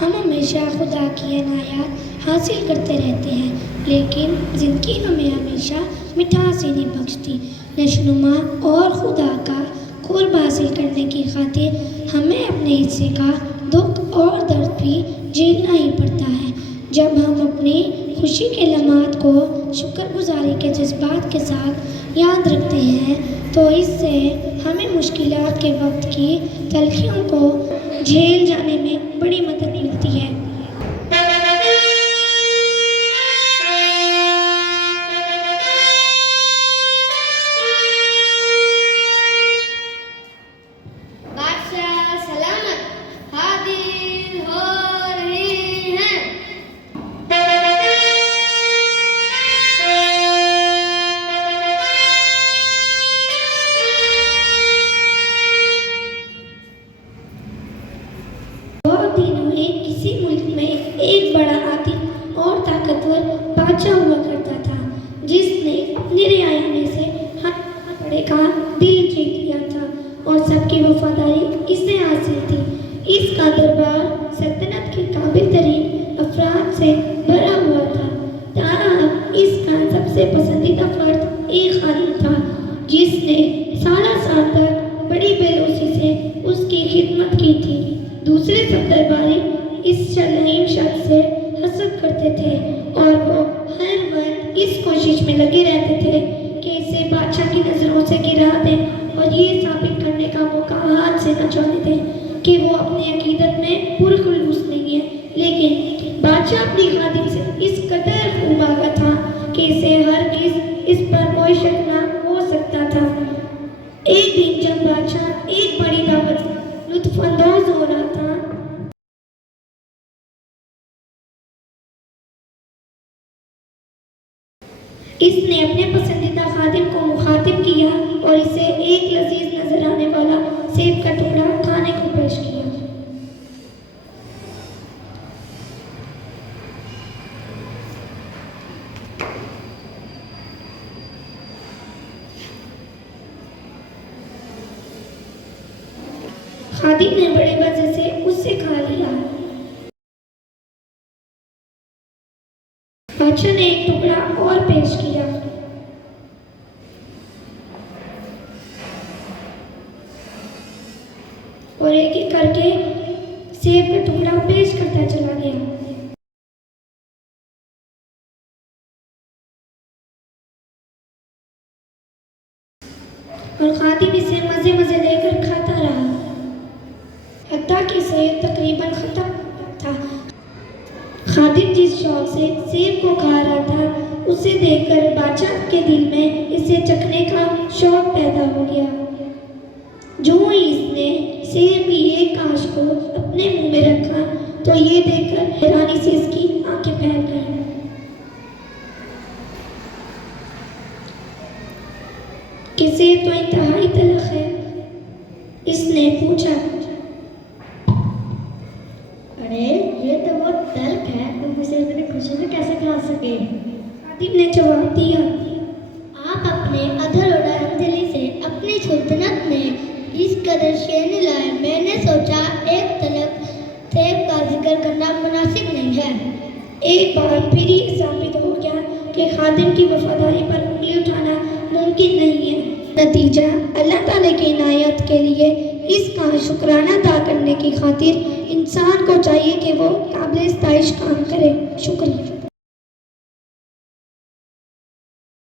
ہم ہمیشہ خدا کی عنایات حاصل کرتے رہتے ہیں، لیکن زندگی ہمیں ہمیشہ مٹھاس ہی نہیں بخشتی۔ نشوونما اور خدا کا قرب حاصل کرنے کی خاطر ہمیں اپنے حصے کا دکھ اور درد بھی جھیلنا ہی پڑتا ہے۔ جب ہم اپنی خوشی کے لمحات کو شکر گزاری کے جذبات کے ساتھ یاد رکھتے ہیں تو اس سے ہمیں مشکلات کے وقت کی تلخیوں کو جھیل جانے میں بڑی مدد ملتی ہے۔ بادشاہ سلامت حاضر ہو رہے ہیں۔ بہت دنوں میں کسی ملک میں ایک بڑا عادل اور طاقتور بادشاہ ہوا کرتا تھا، جس نے اپنی رعایا میں سے ہر بڑے کا دل جیت لیا تھا اور سب کی وفاداری اس سے حاصل تھی۔ اس کا دربار سلطنت کے قابل ترین افراد سے بھرا ہوا تھا، تاہم اس کا سب سے پسندیدہ فرد ایک خادم تھا جس نے سالہ سال تک بڑی بےلوثی سے اس کی خدمت کی تھی۔ دوسرے سب درباری اس شرلیم شخص سے حسد کرتے تھے اور وہ ہر وقت اس کوشش میں لگے رہتے تھے کہ اسے بادشاہ کی نظروں سے گرا دیں اور یہ ثابت کرنے کا موقع ہاتھ سے نہ جانے دیں کہ وہ اپنی عقیدت میں پرخلوص نہیں ہے۔ لیکن بادشاہ اپنی خادم سے اس قدر خوب آگاہ تھا کہ اسے ہرگز اس پر کوئی شک نہ ہو سکتا تھا۔ ایک دن جب بادشاہ ایک بڑی دعوت سے لطف اندوز ہو رہا تھا، اس نے اپنے پسندیدہ خادم کو مخاطب کیا اور اسے ایک لذیذ نظر آنے والا سیب کا ٹکڑا کھانے کو پیش کیا۔ خادم نے بڑے مزے سے اس سے کھا لیا۔ بادشاہ نے ایک ٹکڑا اور پیش کیا۔ اور ایک ایک کر کے سیب کا ٹکڑا پیش کرتا چلا گیا۔ اور خادم اسے مزے مزے لے کر کھاتا رہا، حتیٰ کہ سیب تقریباً ختم تھا۔ خادم جس شوق سے سیب کو کھا رہا تھا، اسے دیکھ کر بادشاہ کے دل میں اسے چکھنے کا شوق پیدا ہو گیا۔ جو ہی اس نے سیب کی ایک کاش کو اپنے منہ میں رکھا تو یہ دیکھ کر حیرانی سے اس کی آنکھیں پھیل گئیں۔ کہ سیب تو انتہائی تلخ ہے، اس نے پوچھا۔ ارے یہ تو بہت تلخ ہے، تم اسے اتنی خوشی سے کیسے کھا سکے؟ خادم نے جواب دیا، آپ اپنے ادھر اور رحم دلی سے اپنی سلطنت میں اس قدر شیرنی لائے، میں نے سوچا ایک تلخ سیب کا ذکر کرنا مناسب نہیں ہے۔ ایک بار پھر یہ ثابت ہو گیا کہ خادم کی وفاداری پر انگلی اٹھانا ممکن نہیں ہے۔ نتیجہ اللہ تعالیٰ کی عنایت کے لیے اس کا شکرانہ ادا کرنے کی خاطر انسان کو چاہیے کہ وہ قابل ستائش کام کرے۔ شکریہ۔